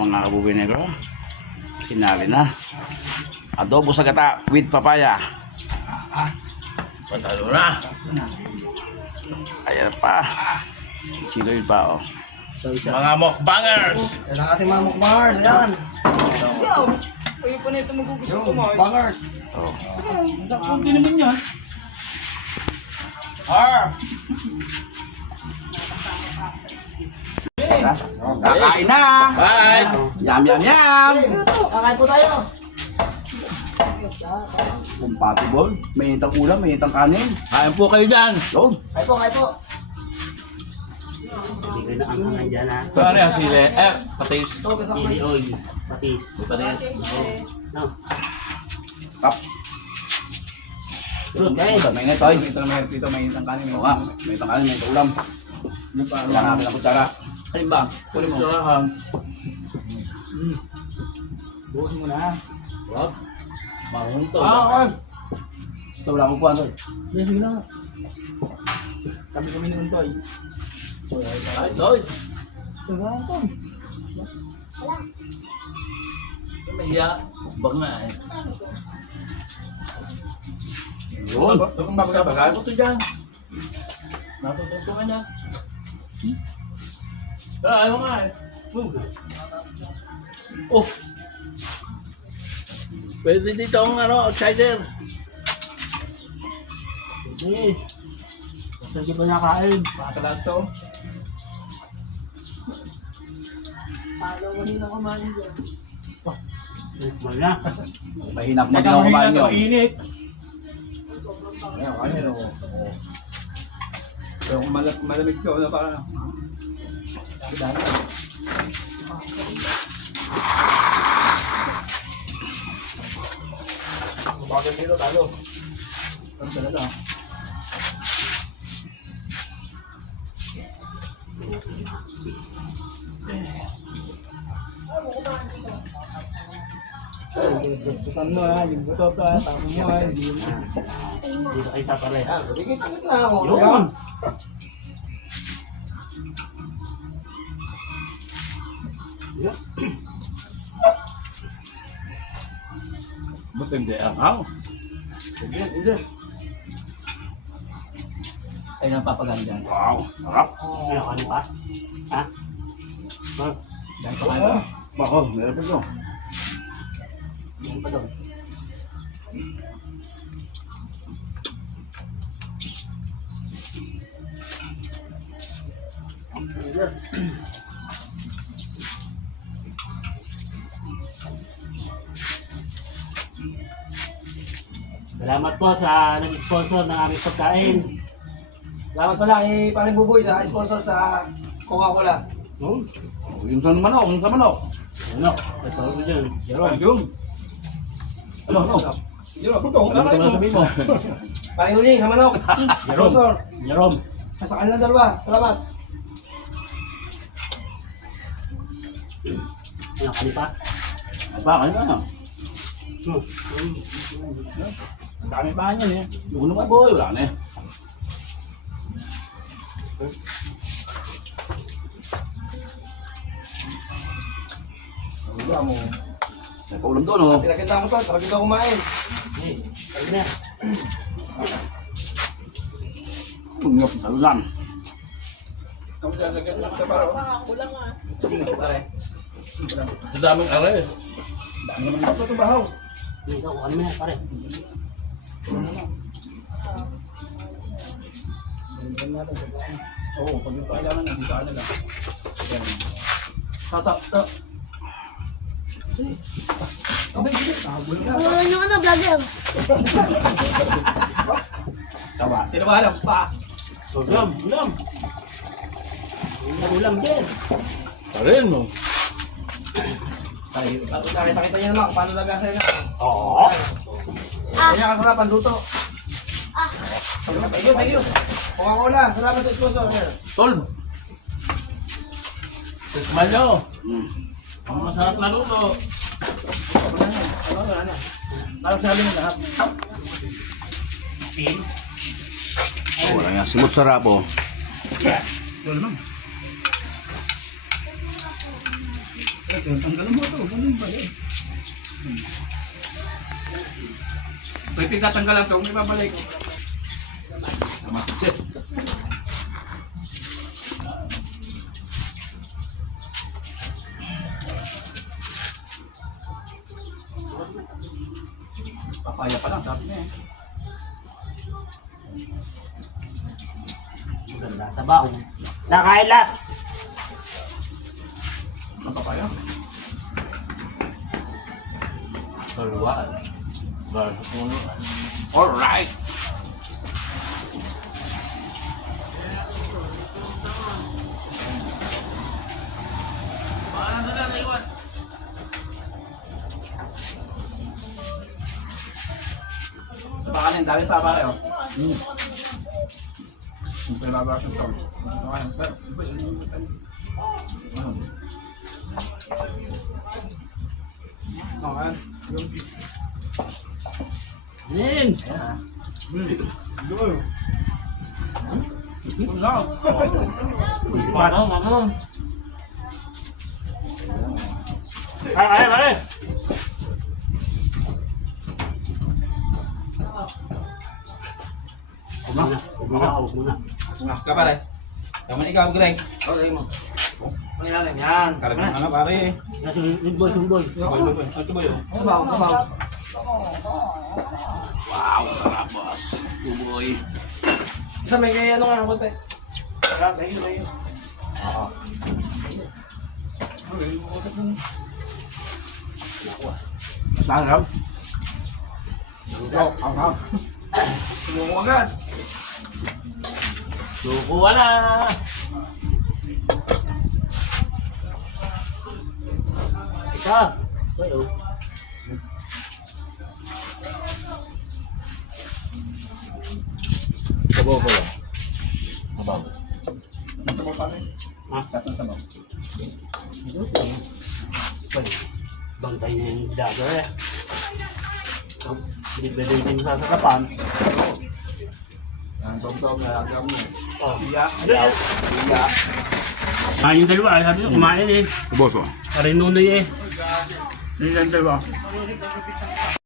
mga kabuboy negro. Sinali na. Adobo sa gata with papaya. Patalo na. Ayan pa. Siloy pa oh. Mga mukbangers. Yan ang ating mga mukbangers. Ayan. Ay, pa na ito magugusto Yung kumain. mukbangers. Oh. Hindi naman yan. Kakain na. Bye. Yum yum yum. Kakain po tayo. Compatible. May itang ulam, may itang kanin. Kain po kayo dyan. Yun. Kain po, kain po. Bigay na ang mga dyan ha. Ito ano yan, sili. Patis. Chili oil. Patis. Patis. No. Kap. Okay. May ito ay. Ito na may dito, may itang kanin. May itang kanin, may itang ulam. Kailangan natin ang kutsara. Ayun ba? Kunin mo. Surahan. Bukas mo na. Wag. Mahunto. Ito wala akong kuwan doon. Yes, sige lang. Kami ni Untoy. Ay, Doy. Wala ito. Mahiya. Bag nga eh. Yun. Ito kung babagay ko ito dyan. Natututungan niya. Ayaw nga eh. Oh. Pwede dito ang outsider. Sige. Basta di ko nakain. Makasalag to. Mal na. Mahinap mo din ako kumain yun. Mainit. Ayan, kanin ako. Pero kung malamig ko na parang... Bakit dito talo? Ano talaga? Bututan mo ha, yung butot ha, tamo mo ha, hindi mo. Dito kita pala. Dikit-dikit na ako. Yun. Ba't hindi ang Hindi. Ay, napapaganda dyan. Wow. Sarap. Ano, kanin pa? Ha? Dahil pa kayo. Bako, meron pa ito. Yan pa daw. Salamat po sa nag-sponsor ng aming pagkain. Salamat pala kay Paring Buboy sa sponsor sa Coca-Cola. No? Yung sa manok, yung sa manok. Ano? Ito ko dyan. Yung. Ano? Yun, ako to. Ano naman sabihin mo? Paring Uli, sa manok. Sponsor. Jerome. Sa kanilang dalawa. Salamat. Ano, kanin pa? Ay, baka na. Ang dami pa yan eh. Yung naman boy, wala na eh. Wala mo. May paulam doon oh. Pinagkita mo to, tapos ikaw kumain. Hey, kain na. Ngap, talunan. Kamu siya lagyan lang sa paro. Ang daming aray. Dami naman ito ito bahaw. Dito, ano mo yan, pare? Oo, pag yung kailangan na, dito na lang. Yan. Tatak. Abay, sige. Wala nyo ano, vlogger. Tawa. Tinawalan pa. Ulam, ulam. Ulam din. Parin mo. Nakita niya naman kung paano lagasan na. Oo. Kanya kasarap ang luto. Thank you. Coca-Cola, salamat sa sponsor. Tol. Tikman nyo. Ang masarap na luto. Parang sabi mo lahat. Sin. Oh, wala nga. Simot sarap oh. Wala naman. Tanggalin mo ito. Ganun ba yun? Ito yung tinatanggalan ito. May babalik. Masikip. Papaya pa lang. Sabi na eh. Ganda sa baon. Nakain lahat. Ang papaya. Kaluwaan. Bago sa puno. Alright. Baka rin, dami pa ba kayo? Siyempre babasa ito. Okay. Ning! Parang ano? Kaya. Huwag muna. Ka pare. Kaman ikaw, Greg. Okay mo. Ang ilalim yan. Karagyan na pare. Sumboy. Ito ba yun? Sabaw. Wow, sarap boss. Buboy. Isa may kaya ano nga, konti. Kayo. Sarap. Ang Subuko agad. Suko wala. Ika. Kayo. Sabaw ko lang. Sabaw. Sabaw pare. Katong sabaw. Bantay na yung daga eh. Binibili din sa sakapan. Ang tom-tom na lagam mo. Oh. Iya. Yung dalawa, sabi ko kumain eh. Boso. Pare nunoy eh. Hindi lang dalawa.